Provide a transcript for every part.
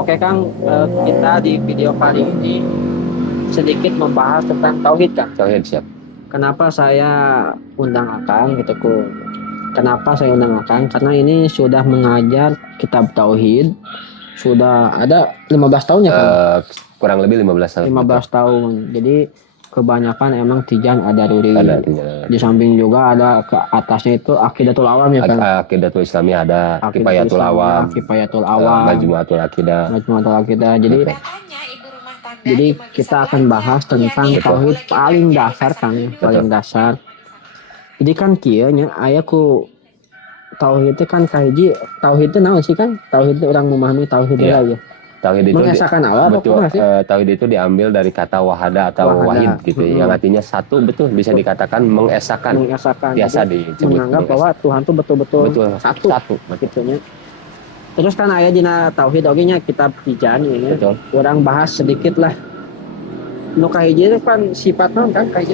Oke Kang, kita di video kali ini sedikit membahas tentang tauhid Kang. Tauhid siap. Kenapa saya undang Akang gitu ku? Kenapa saya undang Akang? Karena ini sudah mengajar kitab tauhid sudah ada 15 tahun ya Kang? Kurang lebih 15 tahun. 15 tahun. Jadi kebanyakan emang Tijan ada Ruri. Ada Tijan. Di samping juga ada ke atasnya itu Aqidatul Awam ya Kang? Aqidatul Islami ada, Kifayatul Awam, Kifayatul Awam, Majmu'atul Aqidah. Majmu'atul Aqidah. Jadi kita akan bahas tentang tauhid paling dasar Kang, paling dasar. Jadi kan kieu nya aya ku tauhid itu kan kahiji, tauhid itu naon sih kan? Tauhid itu orang memahami tauhid ya. Tauhid itu mengesahkan Allah betul, tauhid itu diambil dari kata wahada atau wahid gitu, yang artinya satu, betul bisa dikatakan mengesahkan. Biasa disebut menganggap bahwa Tuhan itu betul-betul satu gitu nya. Terus kan aya dina tauhid oge nya kitab Tijan ini. Kurang bahas sedikit lah. Nu kahiji itu kan sifat naon kan kahiji?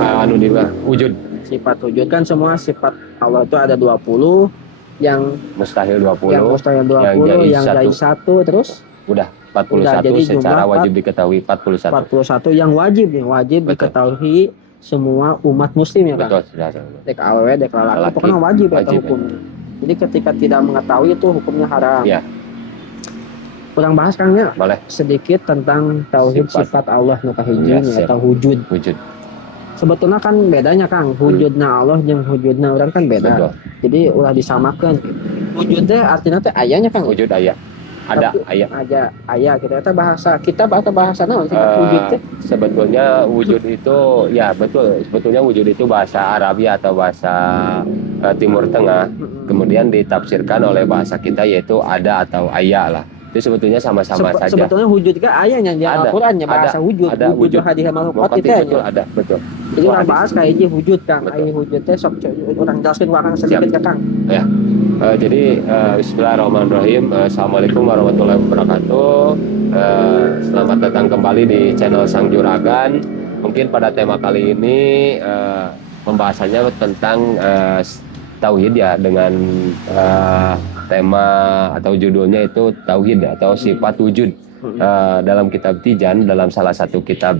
Anu dilah wujud. Sifat wujud kan semua sifat Allah itu ada 20, yang mustahil 20, yang jaiz 1, terus udah 41 secara wajib diketahui 41 yang wajib diketahui semua umat muslim ya Kang. Betul. Dek awewe, dek lalaki, pokoknya wajib hukumnya. Jadi ketika tidak mengetahui itu hukumnya haram. Ya. Kurang bahas Kangnya sedikit tentang tauhid sifat Allah nu kahiji atau wujud. Sebetulnya kan bedanya Kang, wujudna Allah jeung wujudna orang kan beda. Betul. Jadi ulah disamakan. Wujud teh artinya teh ayanya Kang. Wujud aya. Ada aya gitu. Eta bahasa kitab atau bahasa naon sih wujud teh? Sebetulnya wujud itu ya betul. Sebetulnya wujud itu bahasa Arabia atau bahasa Timur Tengah. Kemudian ditafsirkan oleh bahasa kita yaitu ada atau aya lah. Itu sebetulnya sama-sama saja. Sebetulnya wujud juga ayahnya di Al-Qur'an ya bahasa wujud. Ada wujud hadis makhluk itu betul ada, betul. Jadi orang bahas kayak ini wujud Kang. Ini wujud teh sok orang jelaskeun Kang sedikit ke Kang. Ya. Jadi bismillahirrahmanirrahim. Assalamualaikum warahmatullahi wabarakatuh. Selamat datang kembali di channel Sang Juragan. Mungkin pada tema kali ini pembahasannya tentang tauhid ya, dengan tema atau judulnya itu tauhid atau sifat wujud. Dalam kitab Tijan, dalam salah satu kitab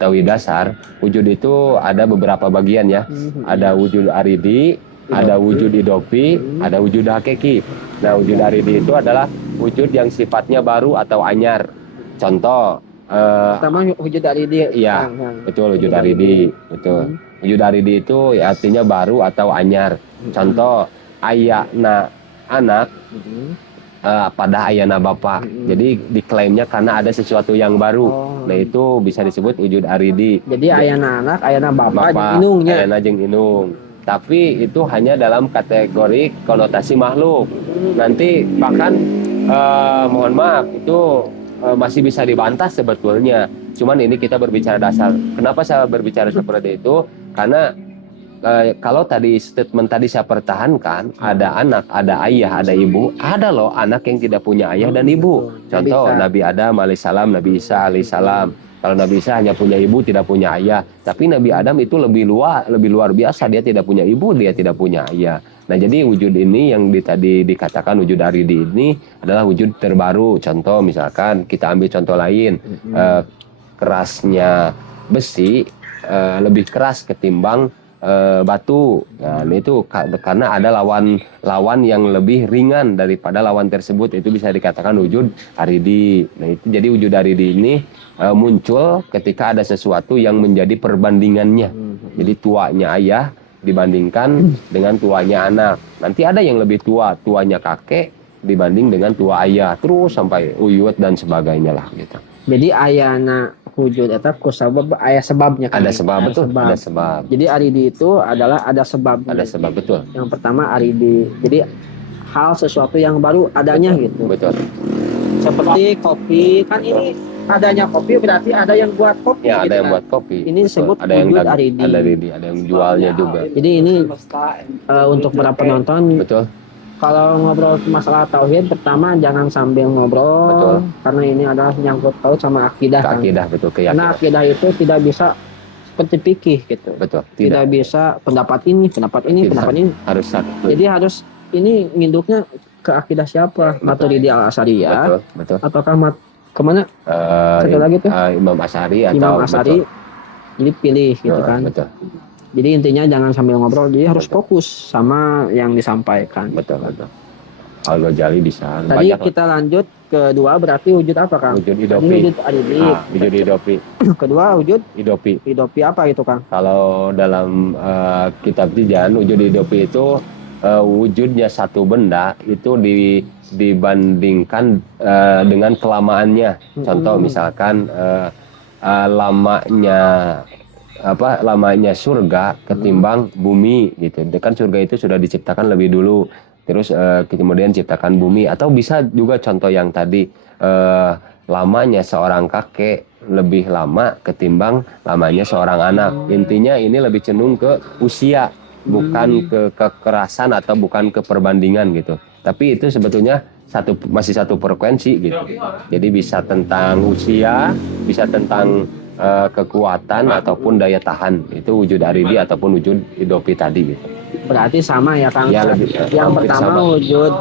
tauhid dasar, wujud itu ada beberapa bagian ya. Ada wujud aridi, ada wujud idopi, ada wujud hakiki. Nah, wujud aridi itu adalah wujud yang sifatnya baru atau anyar. Contoh pertama wujud aridi. Iya, betul, wujud aridi, betul. Wujud aridi itu ya, artinya baru atau anyar. Contoh ayana anak pada ayana bapak. Jadi diklaimnya karena ada sesuatu yang baru. Nah, itu bisa disebut wujud aridi. Jadi ayana anak, ayana bapak inungnya. Ayana jeung inung. Tapi itu hanya dalam kategori konotasi makhluk. Nanti bahkan mohon maaf itu masih bisa dibantah sebetulnya. Cuman ini kita berbicara dasar. Kenapa saya berbicara seperti itu? Karena kalau tadi statement tadi saya pertahankan, ada anak, ada ayah, ada ibu, ada loh anak yang tidak punya ayah dan ibu. Contoh Nabi Adam alaihissalam, Nabi Isa alaihissalam. Kalau Nabi Isa hanya punya ibu, tidak punya ayah. Tapi Nabi Adam itu lebih luar biasa, dia tidak punya ibu, dia tidak punya ayah. Nah, jadi wujud ini yang tadi dikatakan wujud aridi ini adalah wujud terbaru. Contoh misalkan kita ambil contoh lain, kerasnya besi lebih keras ketimbang batu. Nah, itu karena ada lawan yang lebih ringan daripada lawan tersebut, itu bisa dikatakan wujud aridi. Nah, itu jadi wujud aridi ini muncul ketika ada sesuatu yang menjadi perbandingannya. Jadi tuanya ayah dibandingkan dengan tuanya anak. Nanti ada yang lebih tuanya kakek dibanding dengan tua ayah, terus sampai uyut dan sebagainya lah gitu. Jadi ayana wujud eta ku sabab aya sebabnya kan. Ada sebab, betul. Ada sebab. Jadi aridi itu adalah ada sebab. Ada sebab, betul. Yang pertama aridi. Jadi hal sesuatu yang baru adanya gitu. Betul. Seperti kopi, kan ini adanya kopi berarti ada yang buat kopi. Ya, gitu ada yang kan? buat kopi. Ini disebut ada yang aridi. Ada yang jualnya juga. Jadi ini untuk para penonton. Betul. Kalau ngobrol masalah tauhid, pertama jangan sambil ngobrol. Betul. Karena ini adalah nyangkut paut sama akidah. Akidah, betul, keyakinan. Karena akidah itu tidak bisa seperti fikih gitu. Betul. Tidak bisa pendapat ini. Harus satu. Jadi harus ini nginduknya ke akidah siapa? Maturidi Al-Asy'ariyah betul, betul. ataukah kemana? Satu lagi tuh Imam Asy'ari atau Imam Asy'ari. betul. Jadi pilih gitu kan. Betul, Jadi intinya jangan sambil ngobrol, jadi harus Betul. fokus sama yang disampaikan. betul. Al-Ghazali bisa Tadi banyak. kita lanjut kedua berarti wujud apa Kang? Wujud Tadi idopi. wujud aridi. Wujud idopi. Kedua wujud Idopi. idopi apa gitu Kang? Kalau dalam kitab Tijan, wujud idopi itu wujudnya satu benda itu dibandingkan dengan kelamaannya. Contoh misalkan lamanya surga ketimbang bumi gitu. Kan surga itu sudah diciptakan lebih dulu, terus kemudian ciptakan bumi. Atau bisa juga contoh yang tadi lamanya seorang kakek lebih lama ketimbang lamanya seorang anak. Intinya ini lebih cenderung ke usia, bukan ke kekerasan atau bukan ke perbandingan gitu. Tapi itu sebetulnya masih satu frekuensi gitu. Jadi bisa tentang usia, bisa tentang kekuatan ataupun daya tahan. Itu wujud aridi ataupun wujud idopi tadi gitu. Berarti sama ya Kang. Ya, yang hampir pertama sama. wujud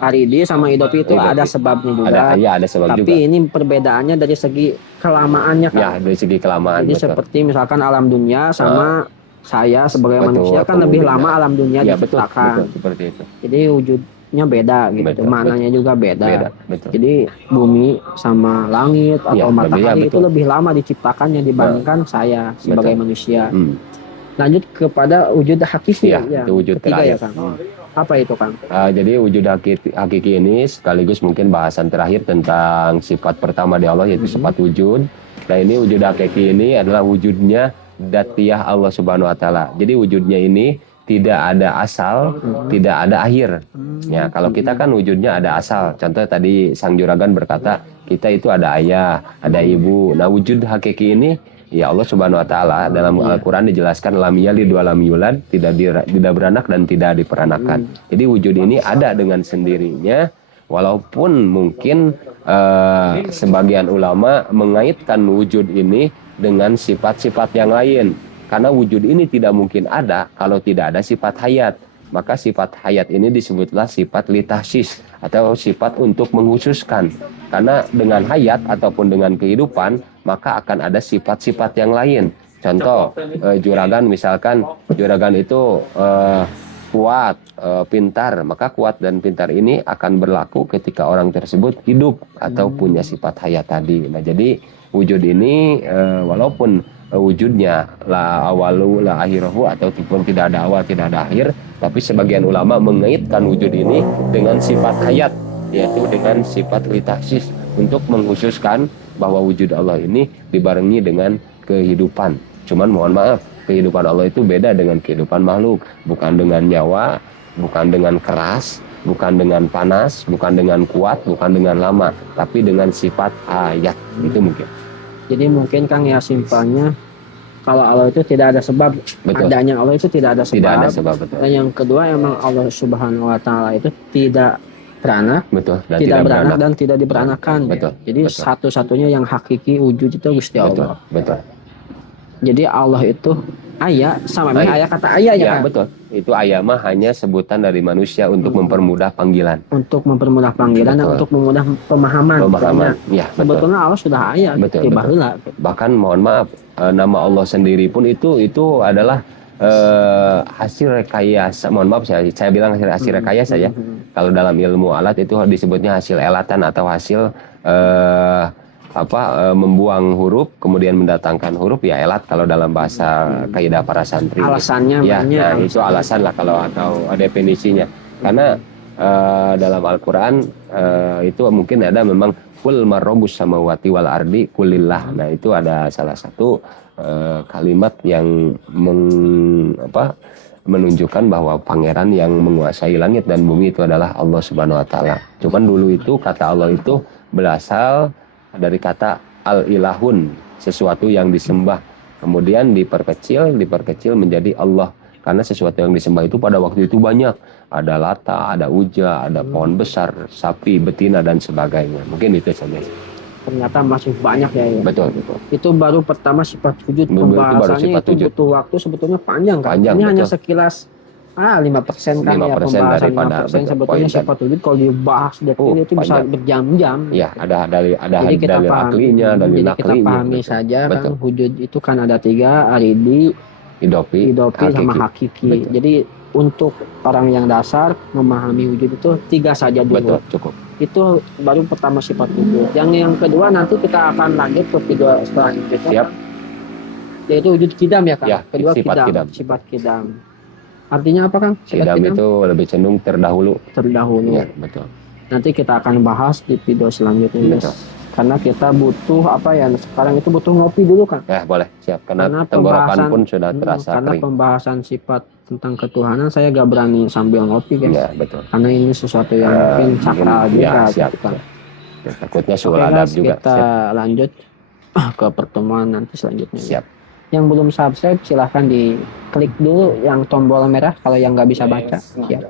aridi sama idopi itu Idopi. ada sebabnya juga. Ada sebab Tapi juga. ini perbedaannya dari segi kelamaannya Kang. Ya, dari segi kelamaan. Jadi betul. seperti misalkan alam dunia sama saya sebagai manusia kan lebih lama alam dunia Ya, betul, diciptakan. seperti itu. Jadi wujudnya beda gitu, Betul, maknanya juga beda. Betul. Jadi bumi sama langit atau Ya, matahari itu betul. lebih lama diciptakannya dibandingkan saya sebagai Betul. manusia. Lanjut kepada wujud hakiki ya, ya. itu wujud Ketiga terakhir. ya Kang. Apa itu Kang? Jadi wujud hakiki ini sekaligus mungkin bahasan terakhir tentang sifat pertama di Allah, yaitu sifat wujud. Nah ini wujud hakiki ini adalah wujudnya dzatiyah Allah Subhanahu Wa Taala. Jadi wujudnya ini tidak ada asal, tidak ada akhir. Ya kalau kita kan wujudnya ada asal. Contoh tadi Sang Juragan berkata kita itu ada ayah, ada ibu. Nah wujud hakiki ini ya Allah Subhanahu Wa Taala dalam Al-Quran dijelaskan lam yalid wa lam yulad, tidak beranak dan tidak diperanakan. Jadi wujud ini ada dengan sendirinya, walaupun mungkin sebagian ulama mengaitkan wujud ini dengan sifat-sifat yang lain, karena wujud ini tidak mungkin ada kalau tidak ada sifat hayat. Maka sifat hayat ini disebutlah sifat litahsis atau sifat untuk menghususkan. Karena dengan hayat ataupun dengan kehidupan maka akan ada sifat-sifat yang lain. Contoh juragan, misalkan juragan itu kuat, pintar, maka kuat dan pintar ini akan berlaku ketika orang tersebut hidup atau punya sifat hayat tadi. Nah jadi wujud ini walaupun wujudnya la awalu la akhirahu ataupun tidak ada awal tidak ada akhir, tapi sebagian ulama mengaitkan wujud ini dengan sifat hayat, yaitu dengan sifat litahsis untuk mengkhususkan bahwa wujud Allah ini dibarengi dengan kehidupan. Cuman mohon maaf, kehidupan Allah itu beda dengan kehidupan makhluk, bukan dengan nyawa, bukan dengan keras, bukan dengan panas, bukan dengan kuat, bukan dengan lama, tapi dengan sifat hayat. Itu mungkin. Jadi mungkin Kang ya simpelnya kalau Allah itu tidak ada sebab, Betul. adanya Allah itu tidak ada sebab. Tidak ada sebab, betul. Dan yang kedua emang Allah Subhanahu Wa Taala itu tidak beranak, Betul. Dan tidak beranak dan tidak diberanakan. Betul. Jadi Betul. satu-satunya yang hakiki wujud itu Gusti Allah. Betul. Jadi Allah itu ayah sama ayah kata ayah ya, Ya Kang? betul. Itu ayah mah hanya sebutan dari manusia untuk mempermudah panggilan. Untuk mempermudah panggilan dan Betul. untuk memudah pemahaman. Pemahaman. Ya, betul. Sebetulnya Allah sudah ayah. Betul, Tiba betul. heula. Bahkan mohon maaf, nama Allah sendiri pun itu adalah hasil rekayasa. Mohon maaf saya bilang hasil rekayasa ya. Kalau dalam ilmu alat itu disebutnya hasil elatan atau hasil membuang huruf kemudian mendatangkan huruf, ya elat kalau dalam bahasa kaidah para santri. Alasannya ya, banyak. nah itu alasan lah kalau atau definisinya. Karena dalam Al-Qur'an itu mungkin ada memang kul marrobus samawati wal ardi kulillah. Nah itu ada salah satu kalimat yang menunjukkan bahwa pangeran yang menguasai langit dan bumi itu adalah Allah Subhanahu Wa Taala. Cuman dulu itu kata Allah itu berasal dari kata al-ilahun, sesuatu yang disembah. Kemudian diperkecil menjadi Allah. Karena sesuatu yang disembah itu pada waktu itu banyak. Ada lata, ada uja, ada pohon besar, sapi, betina, dan sebagainya. Mungkin itu saja. Ternyata masih banyak ya. Betul. Itu baru pertama sifat wujud. Baru Pembahasannya sifat itu wujud. butuh waktu sebetulnya panjang kan. Panjang, Ini hanya betul. sekilas 5% kan ya 5% pembahasan daripada 5%. Sebetulnya poin sifat wujud kalau dibahas detail itu bisa panjang. berjam-jam. Ya, ada Jadi kita dalil pahami, aklinya, dalil jadi kita naklinya. pahami Betul. saja kan Betul. wujud itu kan ada 3, aridi, Idopi, idopi sama hakiki. Betul. Jadi untuk orang yang dasar memahami wujud itu 3 saja dulu. Betul, cukup. Itu baru pertama sifat wujud. Yang kedua nanti kita akan lanjut ke 3 selanjutnya. Siap. Yaitu wujud kidam ya Kang. Ya, Kedua sifat kidam. sifat kidam. Artinya apa Kang? Kidam itu lebih cenderung terdahulu. Terdahulu. Ya, betul. Nanti kita akan bahas di video selanjutnya. Betul. Karena kita butuh apa ya? Sekarang itu butuh ngopi dulu Kang. Ya, boleh. Siap. Karena tenggorokan pembahasan pun sudah terasa karena kering. pembahasan sifat tentang ketuhanan saya gak berani sambil ngopi guys. Ya, betul. Karena ini sesuatu yang mungkin sakral juga. Ya, siap. Gitu kan. Ya, takutnya suul Oke, adab guys, juga. kita Siap. lanjut ke pertemuan nanti selanjutnya. Siap. Yang belum subscribe silahkan diklik dulu yang tombol merah kalau yang nggak bisa baca. Siap.